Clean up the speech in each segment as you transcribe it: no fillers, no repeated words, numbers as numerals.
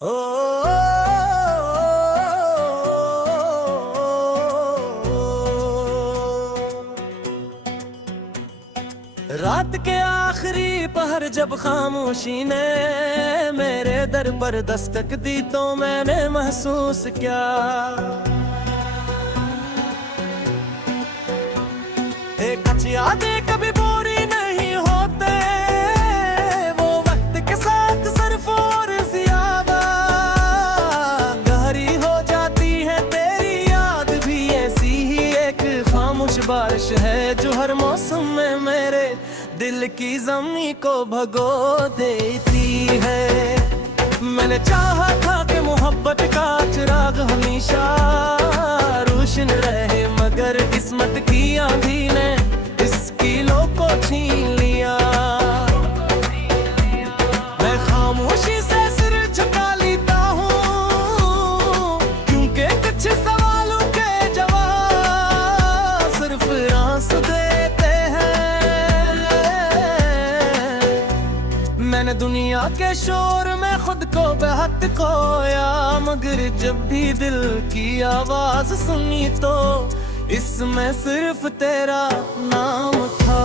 ओ रात के आखिरी पहर जब खामोशी ने मेरे दर पर दस्तक दी तो मैंने महसूस क्या। एक अच्छी यादें कभी पूरी नहीं होते, वो वक्त के साथ सिर्फ और ज्यादा गहरी हो जाती है। तेरी याद भी ऐसी ही एक खामोश बारिश है जो हर मौसम में मेरे दिल की ज़मीं को भगो देती है। मैंने चाहा था कि मोहब्बत का चिराग हमेशा रोशन रहे, मगर किस्मत की आंधी ने इसकी लो को छीन लिया। मैं खामोशी से सिर झुका लेता हूँ, क्योंकि कुछ सवालों के जवाब सिर्फ आंसू देते हैं। मैंने दुनिया के शोर में खुद को बेहद खोया, मगर जब भी दिल की आवाज सुनी तो इसमें सिर्फ तेरा नाम था।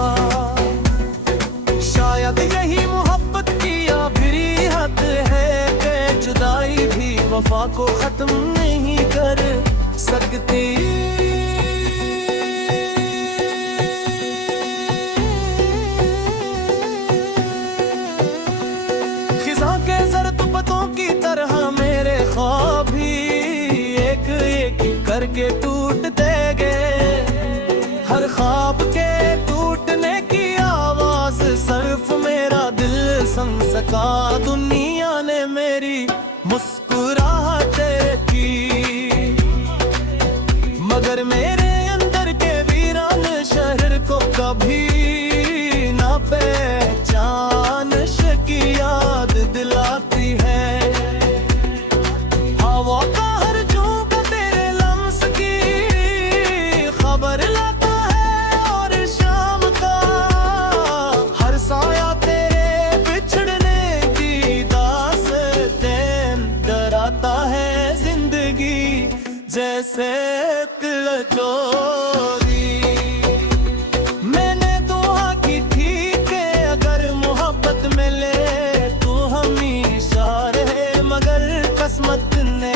शायद यही मोहब्बत की आखिरी हद है कि जुदाई भी वफा को खत्म नहीं कर सकती। खिज़ा के ज़र्द पतों की तरह मेरे ख्वाब भी एक एक करके टूटते गए। हर ख्वाब के टूटने की आवाज सिर्फ मेरा दिल सुन सका। दुनिया ने मेरी मुस्कुराहटें की, मगर मेरे अंदर के वीरान शहर को कभी ना पहचान की याद दिलाती है। हवा का हर झोंका तेरे लम्स की खबर लाता है, और शाम का हर साया तेरे बिछड़ने की दास्तान डराता है। जिंदगी जैसे चोरी मैंने दुआ की थी कि अगर मोहब्बत मिले तो हमेशा रहे, मगर किस्मत ने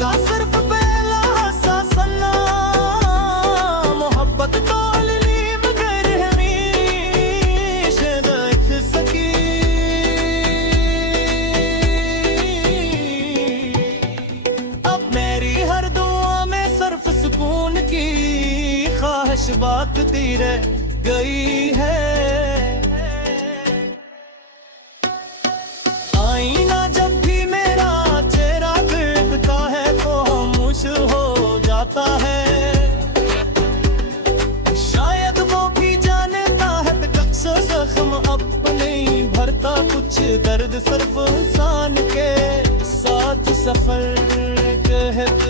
का सिर्फ पहला सा सन्ना मोहब्बत तोल ली, मगर हमेशा देख सकी। अब मेरी हर दुआ में सिर्फ सुकून की ख्वाहिश बाकी रह गई है। आईना जब भी मेरा चेहरा देखता है तो खामोश हो जाता है। शायद वो भी जानता है अक्सर जख्म अपने भरता, कुछ दर्द सिर्फ इंसान के साथ सफर कहत।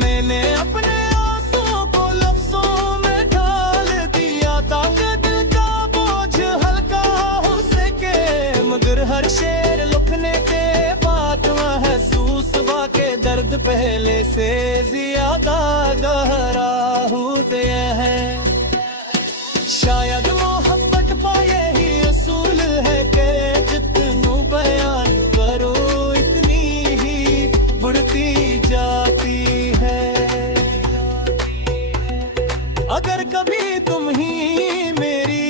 मैंने अपने आंसुओं को लफ्जों में ढाल दिया ताकि दिल का बोझ हल्का हो सके, मगर हर शेर लिखने के बाद महसूस हुआ के दर्द पहले से ज्यादा गहरा होते हैं। शायद मोहब्बत का यही असूल है कि जितनू बयान करो इतनी ही बढ़ती जाती है। अगर कभी तुम ही मेरी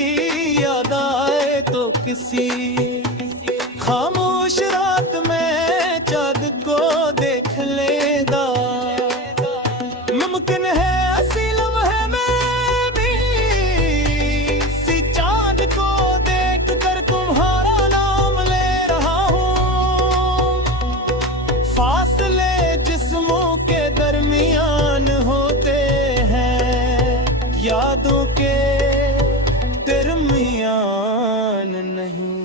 याद आए तो किसी खामोश रात में चाँद को देख लेगा। मुमकिन है ऐसी लम्हे में भी सी चाँद को देख कर तुम्हारा नाम ले रहा हूँ। फासले जिस्मों के दरमियान होते हैं, यादों के दरमियान नहीं।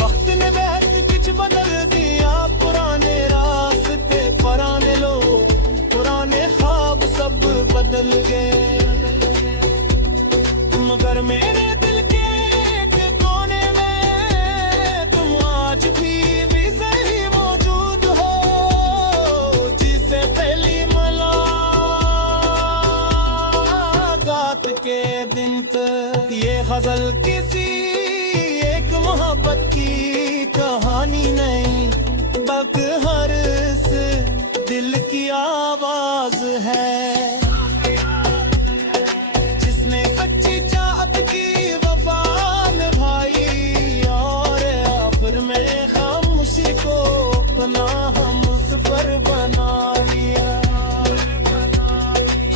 वक्त ने बहुत कुछ बदल दिया, पुराने रास्ते पुराने लोग पुराने ख्वाब सब बदल गए, मगर मेरे दिल ये गजल किसी एक मोहब्बत की कहानी नहीं, बल्कि हर इस दिल की आवाज है, जिसने सच्ची चाहत की वफा निभाई और आखिर में खामोशी को अपना हमसफर बना लिया।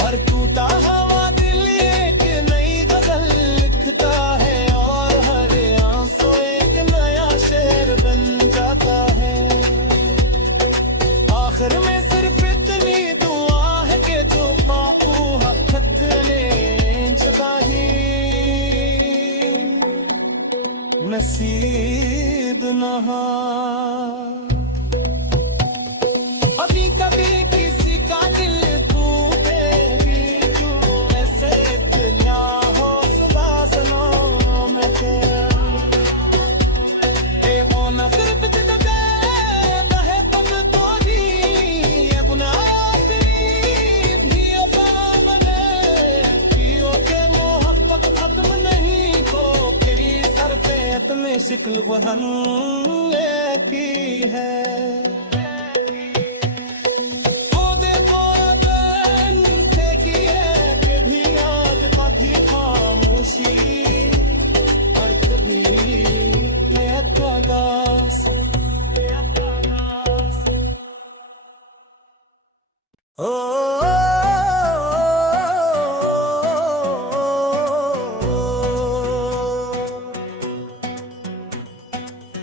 हर टूटा हवा दिल एक नई गजल लिखता है और हर आंसू एक नया शेर बन जाता है। आखिर में सिर्फ इतनी दुआ है कि जो बापू खत ने जगाही नसीब नहा। अभी कभी किसी का दिल टूटेगी क्यों, ऐसे इतना हौसला सनों में तेरा ए ओ न सिर्फ दिल दे है तब तो ही ये गुनाह तेरी भी वफा बने पियो के मोहब्बत खत्म नहीं को तेरी सर पे इतने शिकल बहन की है।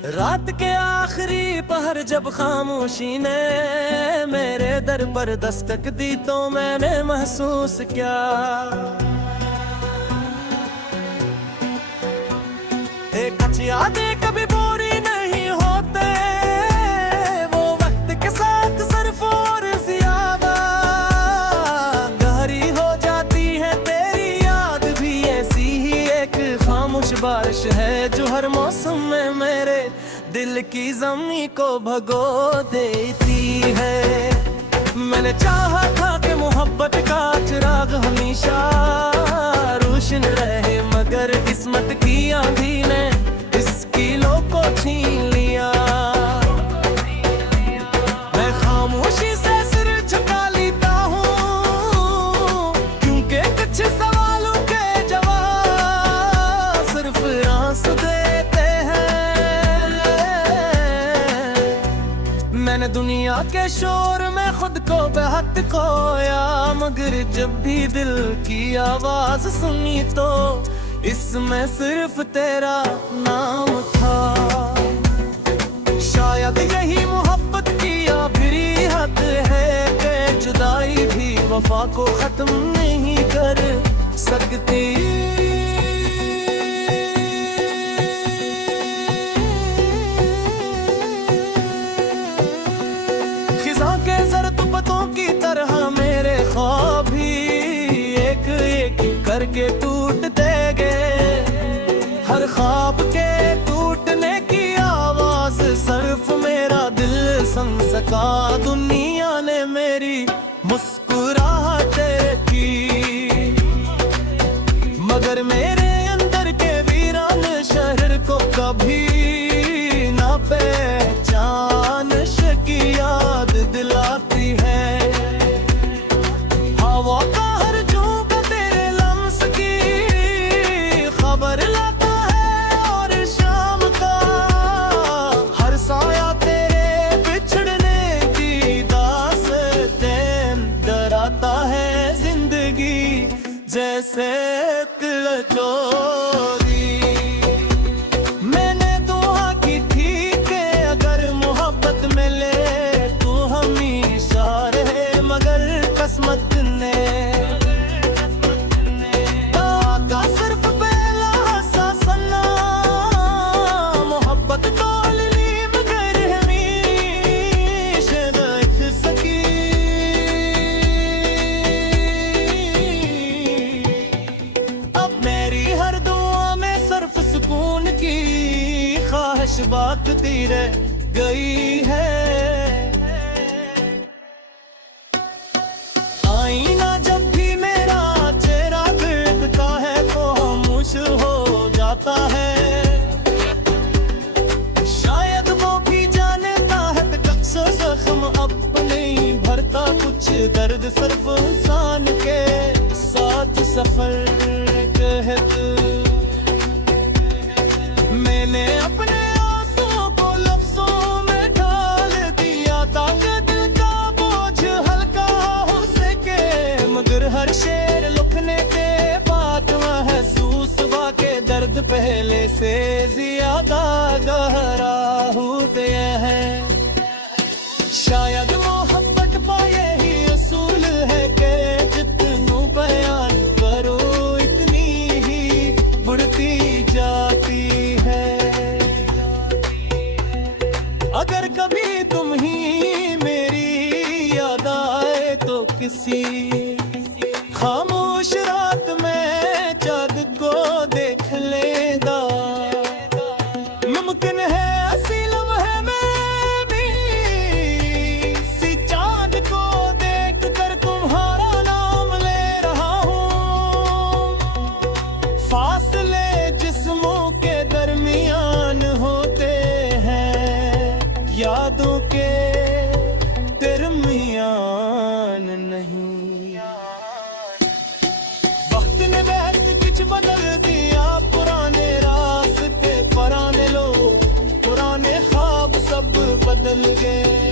रात के आखिरी पहर जब खामोशी ने मेरे दर पर दस्तक दी तो मैंने महसूस क्या, एक अच्छी यादें कभी पूरी नहीं होते, वो वक्त के साथ सिर्फ और ज्यादा गहरी हो जाती है तेरी याद भी ऐसी ही एक खामोश बारिश है जो हर मौसम में मेरे दिल की जमी को भगो देती है। मैंने चाहा था कि मोहब्बत का चिराग हमेशा रोशन रहे, मगर किस्मत की आंधी ने इसकी लो को छीन लिया। मैं खामोशी से सिर झुका लेता हूँ क्योंकि कुछ सवालों के जवाब सिर्फ आंसू देते हैं। मैंने दुनिया के शोर में खुद को बेहद खोया, मगर जब भी दिल की आवाज सुनी तो इसमें सिर्फ तेरा नाम था। शायद यही मोहब्बत की आखिरी हद है कि जुदाई भी वफा को खत्म नहीं कर सकती। खिज़ा के ज़र्द पतों की तरह मेरे ख्वाब भी एक एक करके टूटते गए। हर ख्वाब के टूटने की आवाज सिर्फ मेरा दिल सुन सका। दुनिया ने मेरी मुस्कुराहटें की, मगर मेरे अंदर के वीरान शहर को कभी ना पहचान की याद दिलाती है। हवा का हर झोंका तेरे लम्स की खबर लाता है और शाम का हर साया तेरे बिछड़ने की दास्तान डराता है। जिंदगी जैसे तिलचोरी मैंने दुआ की थी कि अगर मोहब्बत मिले तो हमेशा रहे, मगर किस्मत ने का सिर्फ पहला हंसा सन्ना मोहब्बत तोल ली मगर हमेशा देख सकी। अब मेरी हर दुआ में सिर्फ सुकून की ख्वाहिश बाकी रह गई है। आईना जब भी मेरा चेहरा देखता है तो खामोश शायद सिर्फ इंसान के साथ सफर कहत। मैंने अपने आंसुओं को लफ्जों में ढाल दिया ताकि दिल का बोझ हल्का हो सके, मगर हर शेर लिखने के बाद महसूस हुआ के दर्द पहले से ज्यादा गहरा होते हैं। शायद मोहब्बत का यही असूल है कि जितनू बयान करो इतनी ही बढ़ती जाती है। अगर कभी तुम ही मेरी याद आए तो किसी खामोश रात में चाँद को देख लेगा। मुमकिन है ऐसी लम्हे में भी सी चाँद को देख कर तुम्हारा नाम ले रहा हूँ। फासले जिस्मों के दरमियान होते हैं, यादों के दरमियान नहीं। वक्त ने बहुत कुछ बदल दिया, पुराने रास्ते पुराने लोग पुराने ख्वाब सब बदल गए,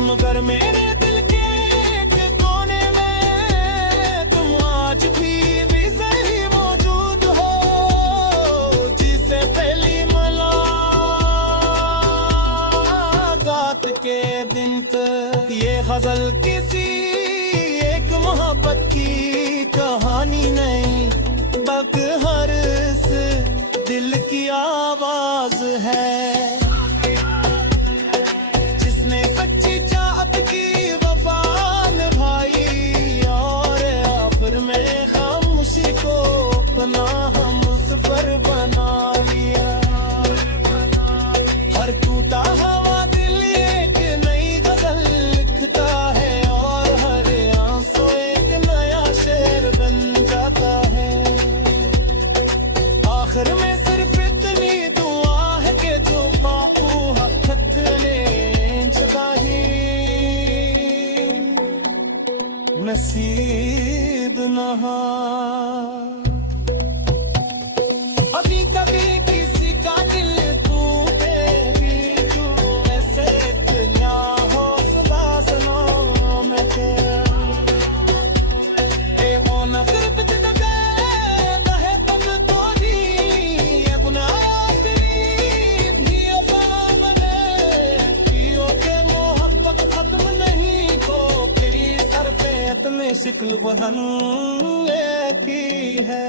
मगर मेरे दिल के एक कोने में तुम आज भी सही मौजूद हो। जिसे पहली मुलाकात के दिन तक ये गजल किसी एक मोहब्बत की कहानी नहीं, बल्कि हर इस दिल की आवाज है जिसने सच्ची चाहत की वफा निभाई और आखिर में खामोशी को अपना हमसफर बना लिया। हर टूटा हवा दिल एक नई गजल लिखता है और हर आंसू एक नया शेर बन जाता है। आखिर में सिर्फ इतनी दुआ है कि जो बापू हक ने जुदाई नसीब नहा। अभी कभी किसी का दिल टूटेगी जो ऐसे इतना हौसला सनों में तेरा ए वो न सिर्फ जिंदगी है तब तो दी ये गुनाह तेरी भी अफाम ने कियो के मोहब्बत खत्म नहीं को तेरी सर पे इतने शिकल बहन की है।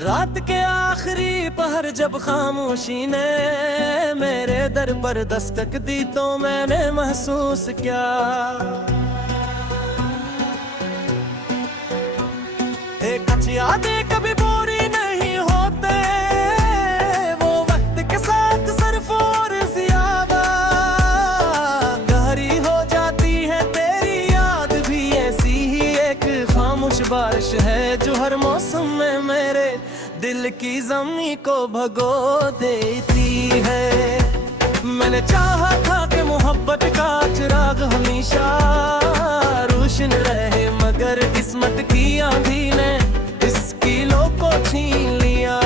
रात के आखिरी पहर जब खामोशी ने मेरे दर पर दस्तक दी तो मैंने महसूस क्या एक अच्छी यादें कभी पूरी नहीं होते, वो वक्त के साथ सिर्फ और ज्यादा गहरी हो जाती है। तेरी याद भी ऐसी ही एक खामोश बारिश है जो हर मौसम में मेरे दिल की जमी को भगो देती है। मैंने चाहा था कि मोहब्बत का चिराग हमेशा रोशन रहे, मगर किस्मत की आंधी ने इसकी लो को छीन लिया।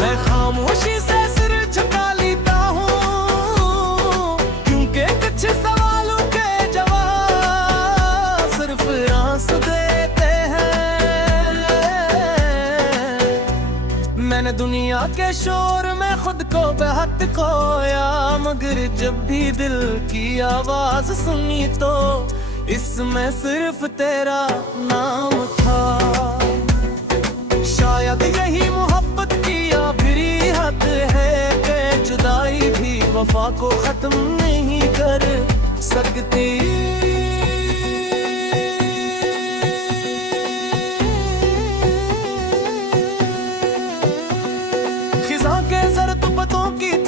मैं खामोशी से सिर झुका लेता हूँ क्योंकि कुछ सवालों के जवाब सिर्फ आंस देते हैं। मैंने दुनिया के शोर में खुद को बेहद खोया, मगर जब भी दिल की आवाज सुनी तो इसमें सिर्फ तेरा नाम था। शायद यही मोहब्बत की आखिरी हद है कि जुदाई भी वफा को खत्म नहीं कर सकती।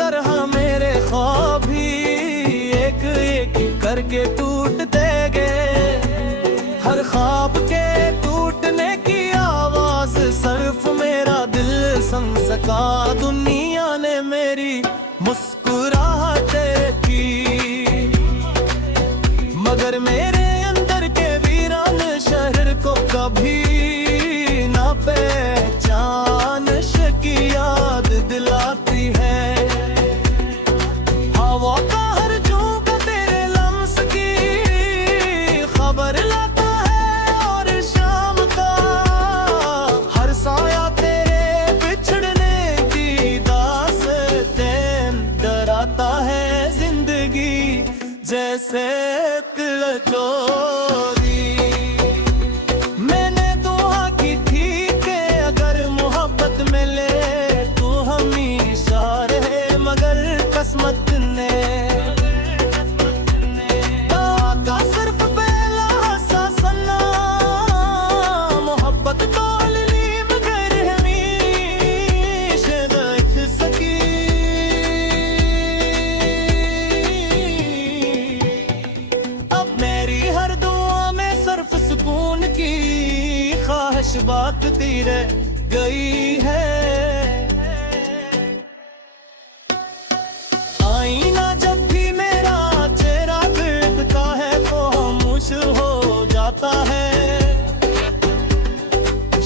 तरह मेरे ख्वाब भी एक एक करके टूट देंगे। हर ख्वाब के टूटने की आवाज सिर्फ मेरा दिल सुन सका। दुनिया ने मेरी मुस्कुराहटें की, मगर मेरे अंदर के वीरान शहर को कभी ना पहचान की याद दिलाती है। हवा का हर झोंका तेरे लम्स की खबर लाता है, और शाम का हर साया तेरे बिछड़ने की दास्तान डराता है। जिंदगी जैसे तिलचोरी, मैंने दुआ की थी कि अगर मोहब्बत मिले तो हमेशा रहे, मगर किस्मत ने का सिर्फ पहला सा सन्ना मोहब्बत तोल ली, मगर हमेशा देख सकी। अब मेरी हर दुआ में सिर्फ सुकून की ख्वाहिश बाकी रह गई है। आईना जब भी मेरा चेहरा देखता है तो खामोश हो जाता है।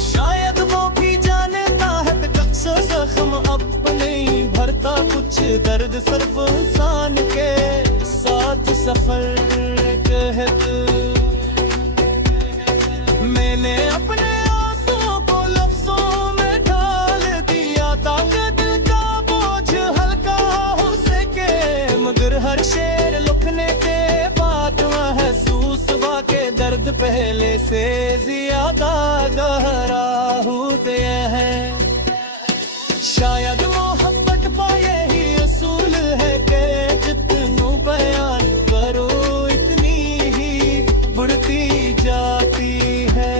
शायद वो भी जानता है कि जख्म अपने ही भरता, कुछ दर्द सिर्फ इंसान के साथ सफर कहत। मैंने अपने आंसुओं को लफ्जों में ढाल दिया ताकि दिल का बोझ हल्का हो सके, मगर हर शेर लिखने के बाद महसूस हुआ के दर्द पहले से ज्यादा गहरा हो गया है। शायद मोहब्बत का यही असूल है कि जितनू बयान करो इतनी ही बढ़ती जाती है।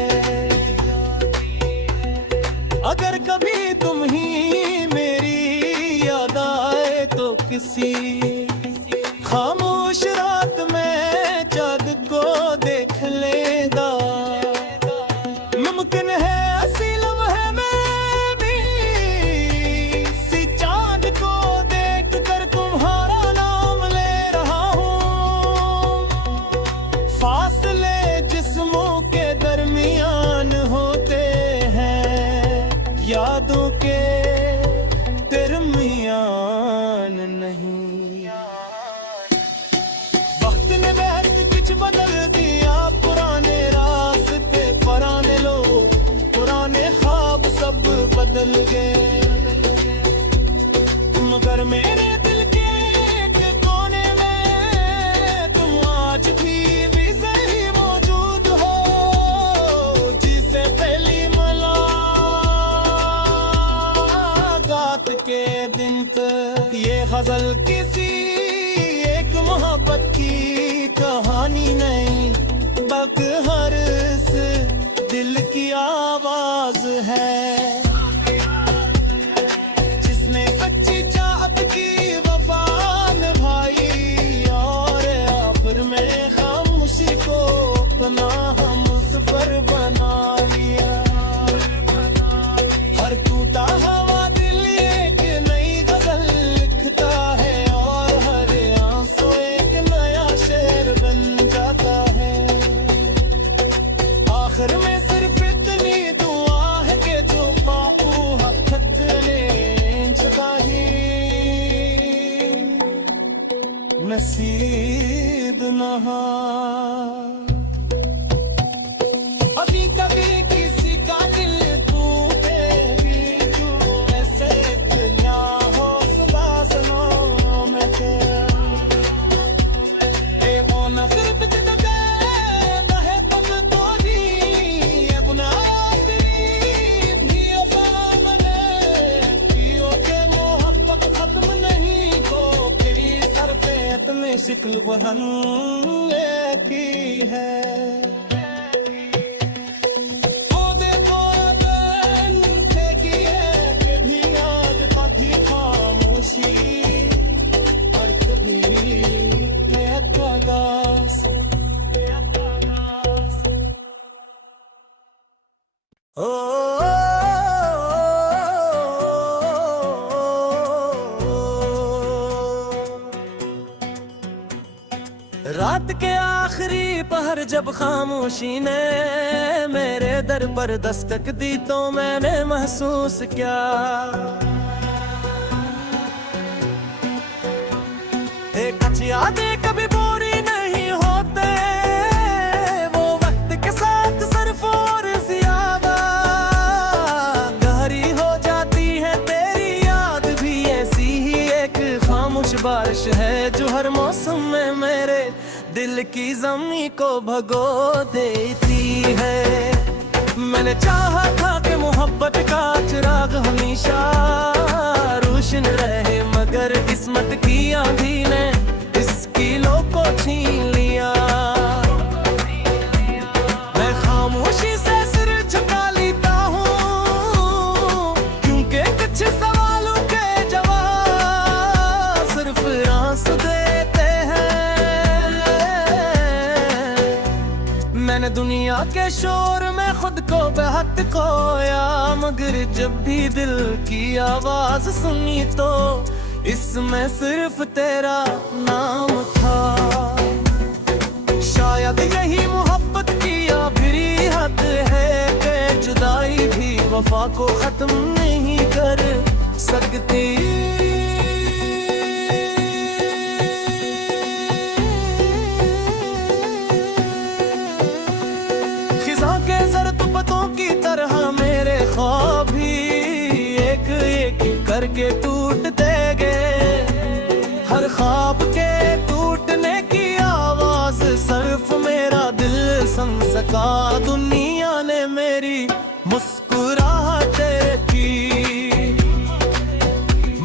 अगर कभी तुम ही मेरी याद आए तो किसी खामोश रात में चाँद को देख लेगा। मुमकिन है ऐसी लम्हे में भी सी चाँद को देख कर तुम्हारा नाम ले रहा हूँ। फासले जिस्मों के दरमियान होते हैं, यादों के दरमियान नहीं। वक्त ने बहुत कुछ बदल दिया, पुराने रास्ते पुराने लोग पुराने ख्वाब सब बदल गए, मगर मेरे दिल के एक कोने में तुम आज भी सही मौजूद हो। जिसे पहली मुलाकात के दिन तक ये गजल किसी एक मोहब्बत की कहानी नहीं, बल्कि हर इस दिल की आवाज है, जिसने सच्ची चाहत की वफा निभाई और आखिर में खामोशी को अपना हमसफर बना लिया। हर टूटा हवा दिल एक नई गजल लिखता है, और हर आंसू एक नया शेर बन जाता है। आखिर में सिर्फ इतनी दुआ है कि जो बापू हक ने चुकाई नसीब नहा। अभी कभी किसी का दिल टूटेगी जो ऐसे दुनिया हो सुबासनों में के ए ओ नखर बित दे दहे पग तो दी ये गुनाह तेरी भी अफाम ने पियो के मोहब्बत खत्म नहीं हो, तेरी सर पे इतने शिकल बहन की है। रात के आखिरी पहर जब खामोशी ने मेरे दर पर दस्तक दी तो मैंने महसूस किया एक अच्छी यादें कभी बुरी नहीं होते, वो वक्त के साथ सिर्फ और ज्यादा गहरी हो जाती है। तेरी याद भी ऐसी ही एक खामोश बारिश है जो हर मौसम में मेरे दिल की ज़मीं को भगो देती है। मैंने चाहा था कि मोहब्बत का चिराग हमेशा रोशन रहे, मगर किस्मत की आंधी ने इसकी लो को छीन लिया। मैं खामोशी से सिर झुका लेता हूँ, क्योंकि कुछ सवालों के जवाब सिर्फ आंस देते हैं। मैंने दुनिया के शोर में खुद को बेहद खोया, मगर जब भी दिल की आवाज सुनी तो इसमें सिर्फ तेरा नाम था। शायद यही मोहब्बत की आखिरी हद है कि जुदाई भी वफा को खत्म नहीं कर सकती। खिज़ा के ज़र्द पतों की तरह मेरे ख्वाब भी एक एक करके टूटते गए। हर ख्वाब के टूटने की आवाज सिर्फ मेरा दिल सुन सका। दुनिया ने मेरी मुस्कुराहटें की,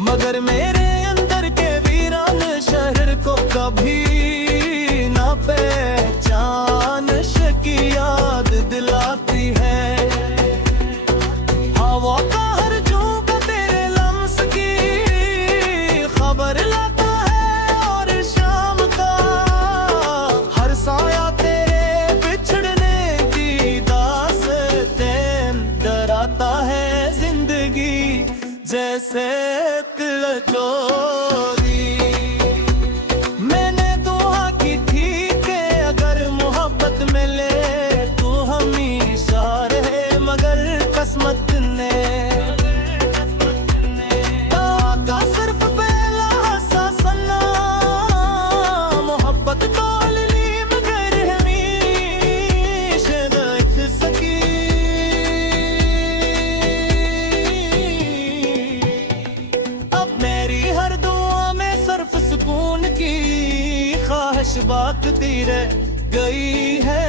मगर मेरे अंदर के वीरान शहर को कभी ना पहचान की याद दिलाती है। हवा का हर झोंका तेरे लम्स की खबर लाता है, और शाम का हर साया तेरे बिछड़ने की दास्तान डराता है। जिंदगी जैसे तिलचोरी मैंने दुआ की थी कि अगर मोहब्बत मिले तो हमेशा रहे, मगर किस्मत ने का सिर्फ पहला सा सन्ना मोहब्बत तोल ली, मगर हमेशा देख सकी। अब मेरी हर दुआ में सिर्फ सुकून की ख्वाहिश बाकी रह गई है।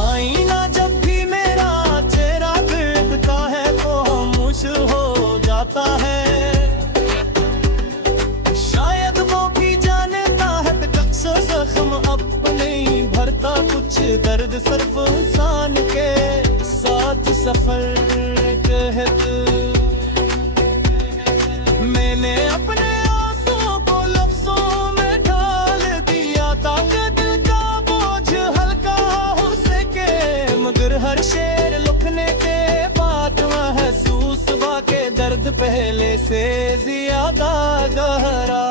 आईना जब भी मेरा चेहरा देखता है तो खामोश हो जाता है। शायद वो भी जानता है कि अक्सर जख्म अपने ही भरता, कुछ दर्द सिर्फ इंसान के साथ सफर कहत। मैंने अपने आंसुओं को लफ्जों में ढाल दिया ताकि दिल का बोझ हल्का हो सके, मगर हर शेर लिखने के बाद महसूस हुआ के दर्द पहले से ज्यादा गहरा